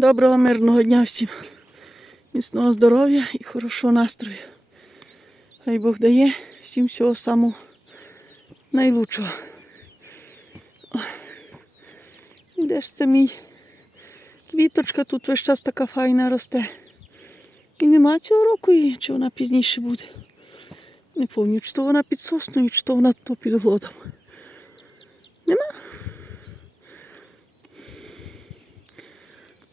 Доброго мирного дня всім. Міцного здоров'я і хорошого настрою. Хай Бог дає всім всього самого найлучшого. Де ж це мій? Квіточка тут весь час така файна росте. І нема цього року її, чи вона пізніше буде. Не пам'ятаю, чи то вона під сосною, чи то вона то під глодом. Нема?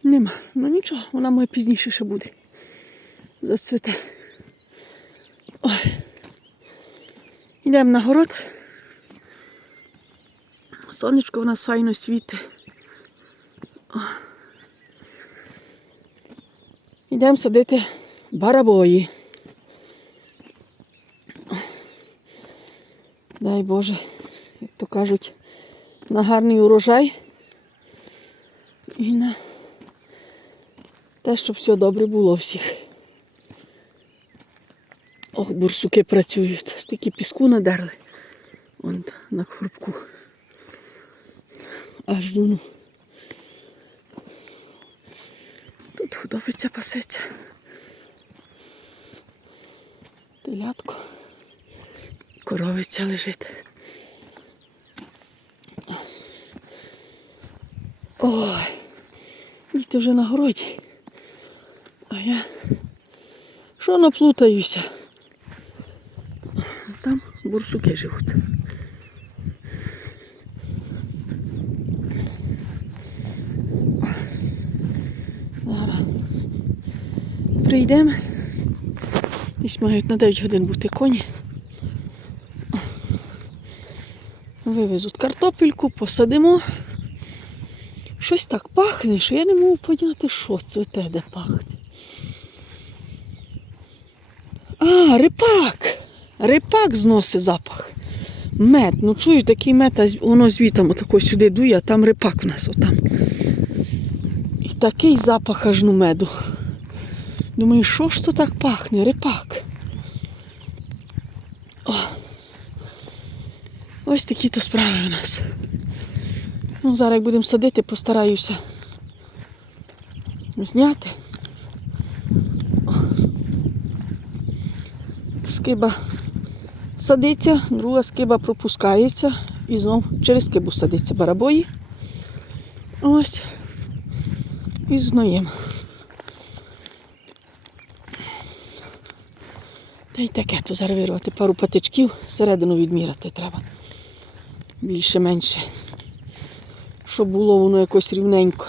Нема. Ну нічого, вона моя пізніше ще буде. Зацвіте. Йдемо на город. Сонечко в нас файно світить. Йдемо садити барабої. Дай Боже, як то кажуть, на гарний урожай і на те, щоб все добре було всіх. Ох, бурсуки працюють. Стільки піску надерли. Вон на хрупку. Аж ну. Тут худобиця пасеться. Телятко. Коровиця лежить. Ой, діти вже на городі. Я що наплутаюся? Там бурсуки живуть. Зараз прийдемо. Десь мають на 9 годин бути коні. Вивезуть картопельку, посадимо. Щось так пахне, що я не можу поняти, що цвете, де пахне. А, рипак! Рипак зносить запах. Мед. Ну чую такий мед, а воно звітом отако сюди дує, а там рипак у нас отам. І такий запах аж ну меду. Думаю, що ж то так пахне? Рипак. О. Ось такі то справи у нас. Ну, зараз як будемо садити, постараюся зняти. О. Скиба садиться, друга скиба пропускається і знов через скибу садиться барабої. Ось. І зноєм. Та й таке, то зараз вирвати пару патичків, середину відміряти треба. Більше-менше. Щоб було воно якось рівненько.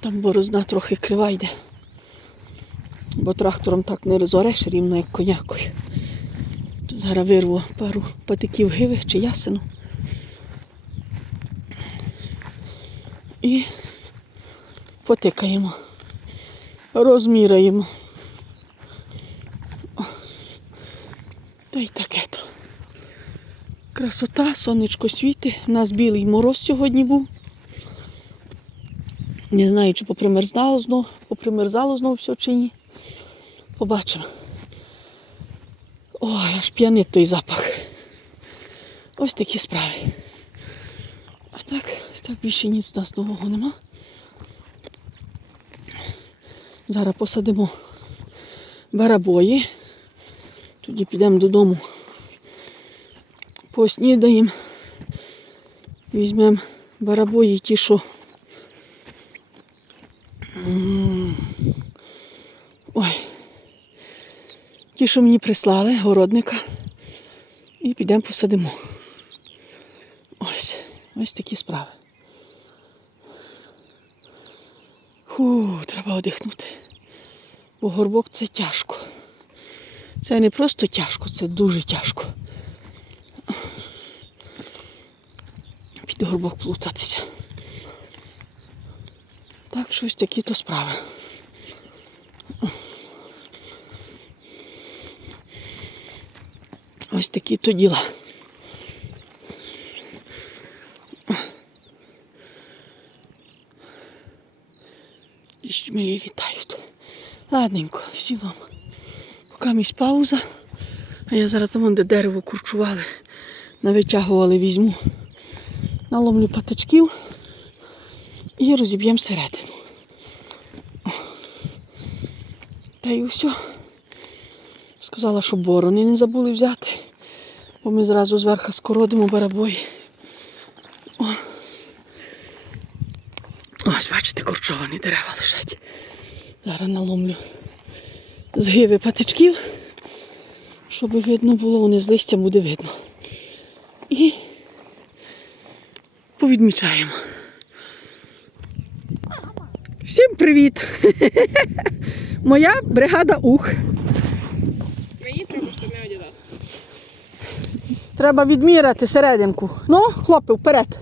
Там борозна трохи крива йде. Бо трактором так не розореш рівно, як конякою. То зараз вирву пару патиків гиви чи ясену. І потикаємо, розміряємо. О. Та й таке то. Красота, сонечко світить. У нас білий мороз сьогодні був. Не знаю, чи попримерзало знов, попримерзало знов все чи ні. Побачимо. Ой, аж п'янить той запах. Ось такі справи. А так, так більше ніц у нас нового нема. Зараз посадимо барабої. Тоді підемо додому. Поснідаємо. Візьмемо барабої ті, що. Ті, що мені прислали, городника. І підемо посадимо. Ось. Ось такі справи. Фу, треба одихнути. Бо горбок це тяжко. Це не просто тяжко, це дуже тяжко. Під горбок плутатися. Так, щось такі то справи. Ось такі то діла. Мілі літають. Ладненько, всім вам. Поки місь пауза. А я зараз вон де дерево курчували, навитягували, візьму. Наломлю патичків і розіб'ємо середину. Та й все. Сказала, що борони не забули взяти, бо ми зразу зверху скородимо барабої. О. Ось, бачите, корчовані дерева лежать. Зараз наломлю згиви патичків, щоб видно було, вони з листя буде видно. І повідмічаємо. Всім привіт! Моя бригада ух. Мені треба, щоб не Адідас. Треба відміряти серединку. Ну, хлопці, вперед.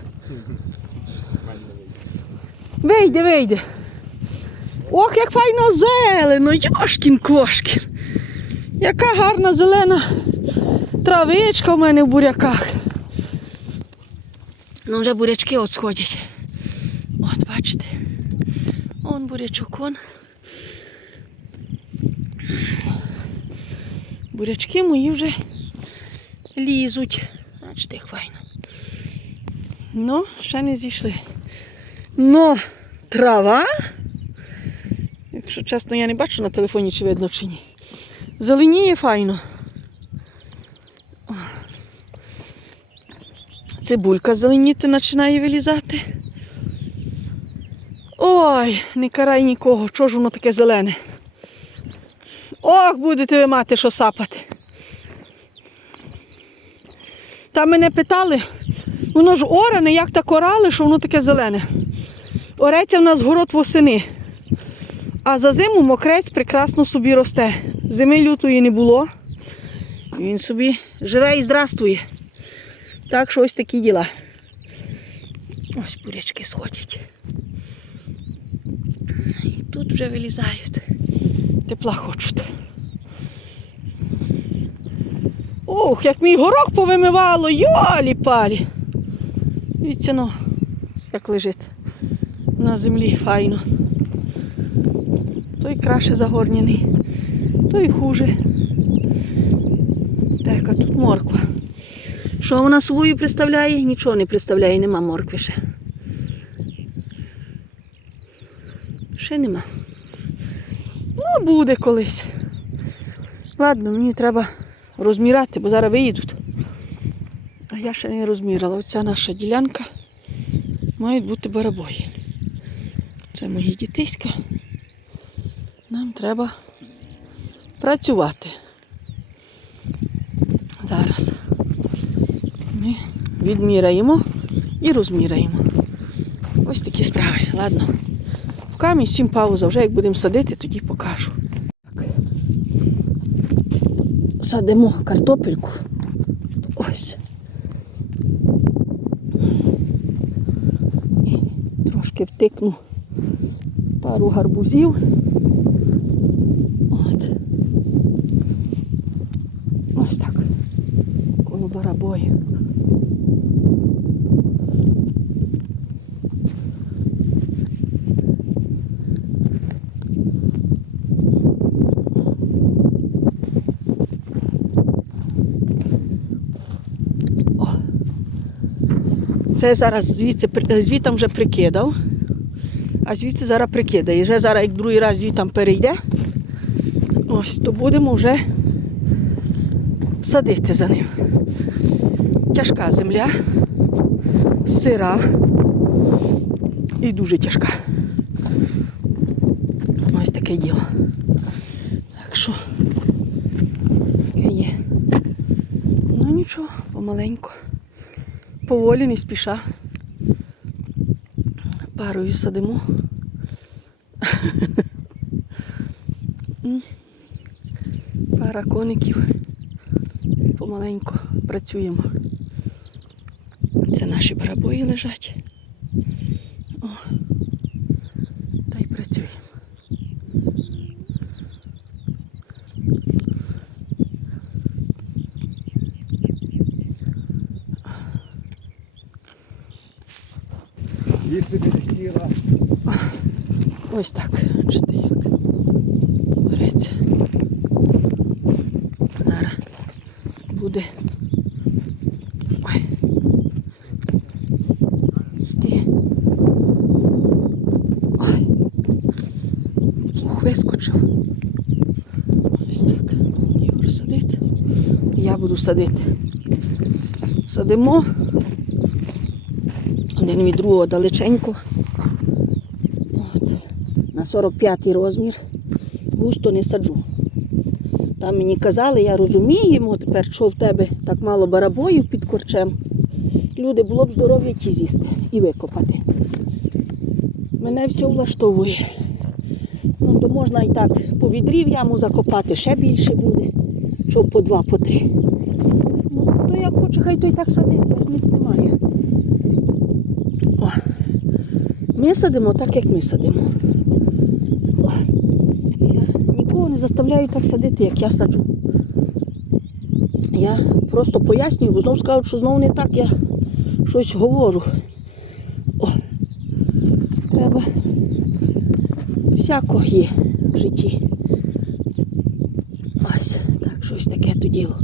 Вийде, вийде. Ох, як файно зелено, Йошкін кошкін. Яка гарна зелена травичка в мене в буряках. Ну, вже бурячки от сходять. От, бачите. Он бурячок, он. Бурячки мої вже лізуть. Бачите, як файно. Ну, ще не зійшли. Ну, трава. Якщо чесно, я не бачу на телефоні, чи видно, чи ні. Зеленіє файно. Цибулька зеленіти починає вилізати. Ой, не карай нікого, чого ж воно таке зелене. Ох, будете ви мати, що сапати. Там мене питали, воно ж оране, як так орали, що воно таке зелене. Ореться в нас город восени. А за зиму мокрець прекрасно собі росте. Зими лютої не було. Він собі живе і здрастує. Так що ось такі діла. Ось бурячки сходять. І тут вже вилізають. Тепла хочуть. Ох, як мій горох повимивало, йолі палі. Дивіться, ну, як лежить на землі файно. Той краще загорнений, той хуже. Так, а тут морква. Що вона собою представляє? Нічого не представляє, нема моркви ще. Ще нема. Ну, буде колись. Ладно, мені треба розміряти, бо зараз виїдуть. А я ще не розміряла. Оця наша ділянка мають бути барабої. Це мої дітиська. Нам треба працювати. Зараз ми відміряємо і розміряємо. Ось такі справи. Ладно. В камінь всім пауза. Вже як будемо садити, тоді покажу. Так. Садимо картопельку. Ось. І трошки втикну пару гарбузів. От. Ось так. Коло барабою. О. Це зараз звідси при- звітом вже прикидав, а звідси зараз прикидає. Вже зараз, як другий раз звітом перейде, ось, то будемо вже садити за ним. Тяжка земля, сира і дуже тяжка. Ось таке діло. Так що є. Ну нічого, помаленьку. Поволі не спіша. Парою садимо. Пара коників. Помаленьку працюємо. Це наші барабої лежать. їсти не. Ось так, чути як береться. Зараз буде. Ой. Йди. Вискочив. Ось так. Ігор садити. Я буду садити. Садимо. Один від другого далеченько. От. На 45 розмір. Густо не саджу. Там мені казали, я розумію, тепер що в тебе так мало барабоїв під корчем. Люди було б здоров'я ті з'їсти і викопати. Мене все влаштовує. Ну, то можна і так по відрів яму закопати, ще більше буде, щоб по два, по три. Ну, хто як хоче, хай той так садить, я ж місць немає. О. Ми садимо так, як ми садимо. Я нікого не заставляю так садити, як я саджу. Я просто пояснюю, бо знову скажуть, що знову не так я щось говорю. О, треба всякого є в житті. Ось, так, щось таке то діло.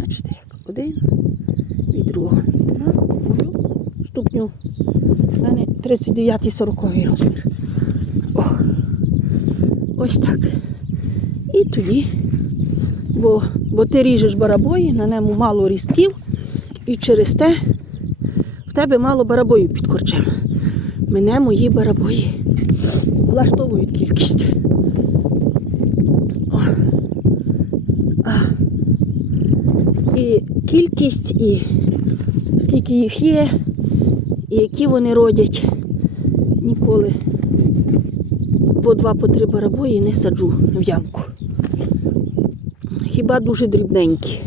Бачите, як один від другого. На мою ступню. У мене 39-40 розмір. Ось так. І тоді, бо, бо ти ріжеш барабої, на ньому мало різків, і через те в тебе мало барабоїв під корчем. Мене мої барабої влаштовують кількість. О. А. І кількість, і скільки їх є, і які вони родять. Ніколи по два, по три барабої не саджу в ямку. Хіба дуже дрібненькі,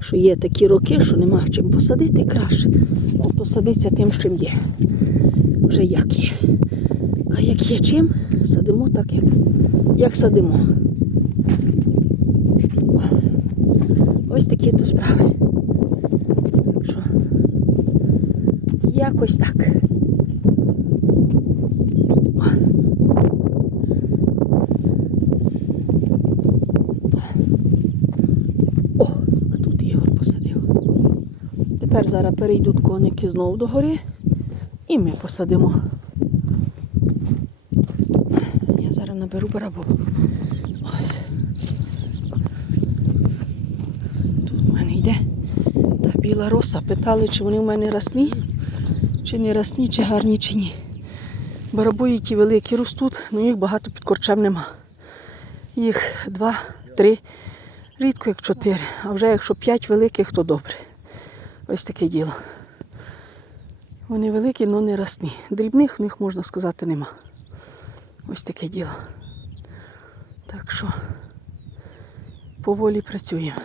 що є такі роки, що нема чим посадити краще. Ну, то садиться тим, чим є. Вже як є. А як є чим, садимо так, як, як садимо. Ось такі то справи. Так що якось так. О, а тут Ігор посадив. Тепер зараз перейдуть коники знову до гори і ми посадимо. Я зараз наберу барабу. Ось. Тут в мене йде та біла роса. Питали, чи вони в мене росні, чи не росні, чи гарні, чи ні. Барабої ті великі ростуть, але їх багато під корчем нема. Їх два, три, рідко як чотири. А вже якщо п'ять великих, то добре. Ось таке діло. Вони великі, але не росні. Дрібних в них, можна сказати, нема. Ось таке діло. Так що поволі працюємо.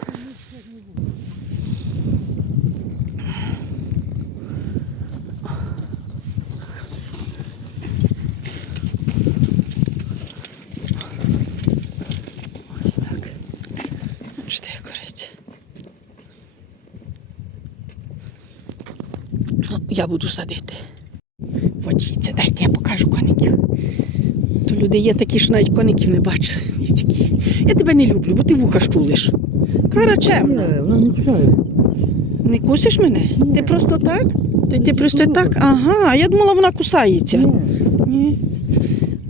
Ось так. Бачите, як горить. Ну, Я буду садити. Водіться, дайте я покажу коників. То люди є такі, що навіть коників не бачили. Я тебе не люблю, бо ти вуха щулиш. Кара чемна. Не кусиш мене? Ти просто так? Ти, ти просто так? Ага, я думала, вона кусається. Ні. Ні.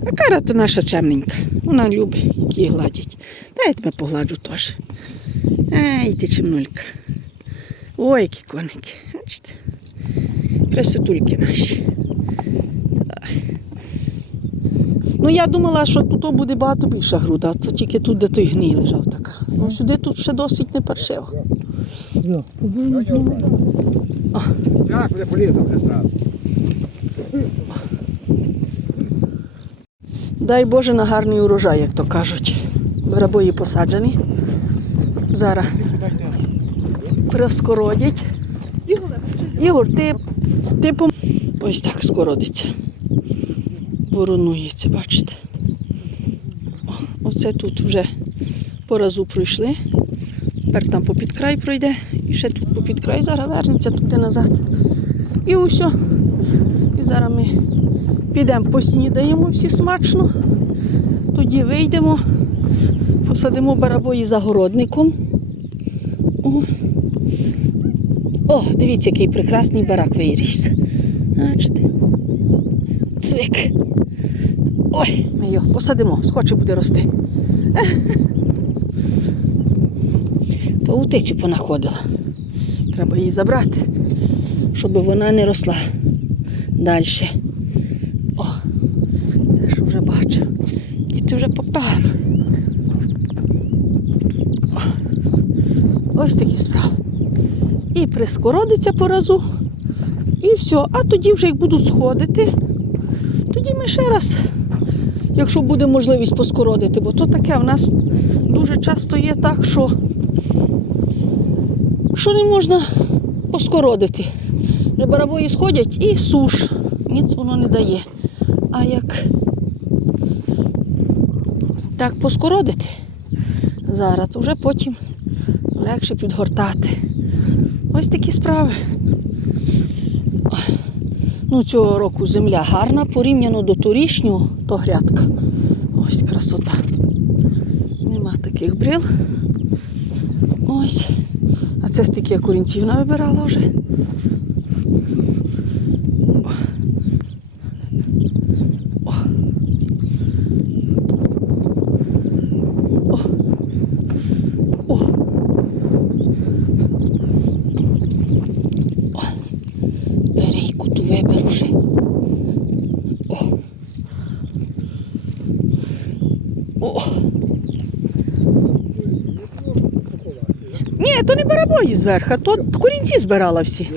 А кара то наша чемненька. Вона любить, як її гладять. Дай я тебе погладжу теж. Ей, ти чимнулька. Ой, які коники. Бачите? Красотульки наші. Ну, я думала, що тут буде багато більша груда, це тільки тут, де той гній лежав така. Ну, сюди тут ще досить не паршиво. Так, буде зразу. Дай Боже на гарний урожай, як то кажуть. Барабої посаджені. Зараз проскородять. Ігор, ти, ти пом... Ось так скородиться. Воронується, бачите. Оце тут вже по разу пройшли. Тепер там попід край пройде. І ще тут попід край зараз вернеться туди назад. І усе. І зараз ми підемо поснідаємо всі смачно. Тоді вийдемо, посадимо барабої загородником. О, О дивіться, який прекрасний барак виріс. Бачите? цвик. Ой, ми його посадимо, схоче буде рости. Паутицю понаходила. Треба її забрати, щоб вона не росла далі. О, те, що вже бачу. І ти вже попер. Ось такі справи. І прискородиться по разу, і все. А тоді вже як будуть сходити, тоді ми ще раз, якщо буде можливість поскородити, бо то таке в нас дуже часто є так, що, що не можна поскородити. Барабої сходять і суш. Ніц воно не дає. А як так поскородити зараз, то вже потім легше підгортати. Ось такі справи. Ну, цього року земля гарна, порівняно до торішнього, то грядка. Ось красота. Нема таких брил. Ось. А це стільки я корінців навибирала вже. О. О. Перейку ту виберу ще. О. О. Ні, не зверху, то корінці збирала всі.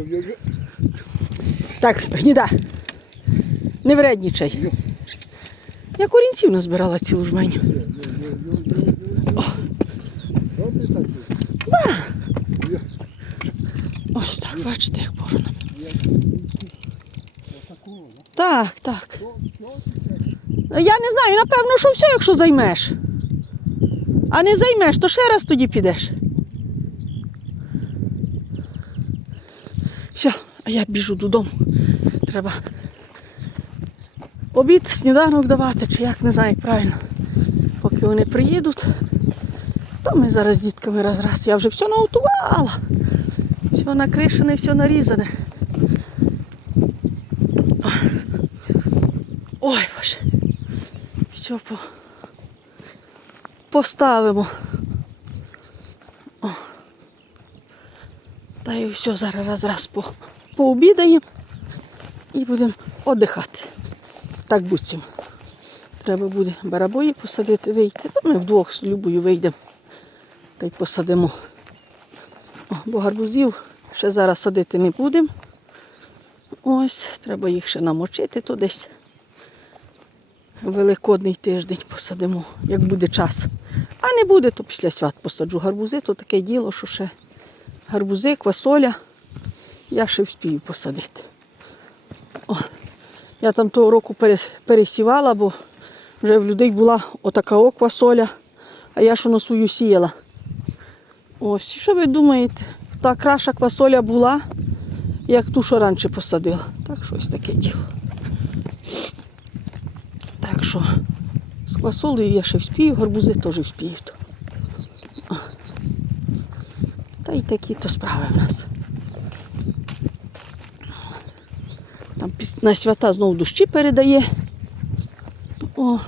Так, гніда. Не вреднічай. Я корінців назбирала цілу жменю. Ось так, бачите, як борона. Так, так. Я не знаю, напевно, що все, якщо займеш. А не займеш, то ще раз тоді підеш. Все, а я біжу додому. Треба обід, сніданок давати, чи як не знаю, як правильно. Поки вони приїдуть, то ми зараз з дітками раз раз. Я вже все наготувала. Все накришене, все нарізане. Ой, боже. Все по... поставимо. Та й все, зараз раз раз по... пообідаємо і будемо віддихати. Так будь Треба буде барабої посадити, вийти. То ми вдвох з Любою вийдемо та й посадимо. О, бо гарбузів ще зараз садити не будемо. Ось, треба їх ще намочити, то десь великодний тиждень посадимо, як буде час. А не буде, то після свят посаджу гарбузи, то таке діло, що ще гарбузи, квасоля. Я ще вспію посадити. О, я там того року пересівала, бо вже в людей була отака квасоля, а я ж воно свою сіяла. Ось, що ви думаєте? Та краша квасоля була, як ту, що раніше посадила. Так що ось таке діло. Так що з квасолею я ще вспію, гарбузи теж вспіють. О. Та й такі то справи в нас. Там на свята знову дощі передає. О.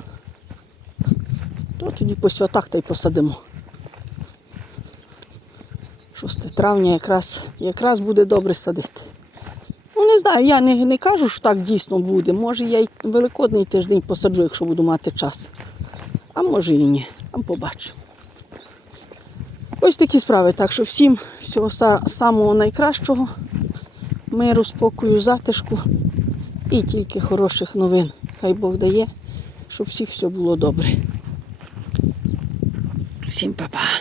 То тоді по святах та й посадимо. 6 травня якраз, якраз буде добре садити. Ну, не знаю, я не, не кажу, що так дійсно буде. Може, я й великодний тиждень посаджу, якщо буду мати час. А може і ні. Там побачимо. Ось такі справи. Так що всім всього самого найкращого, миру, спокою, затишку і тільки хороших новин. Хай Бог дає, щоб всіх все було добре. Всім па-па.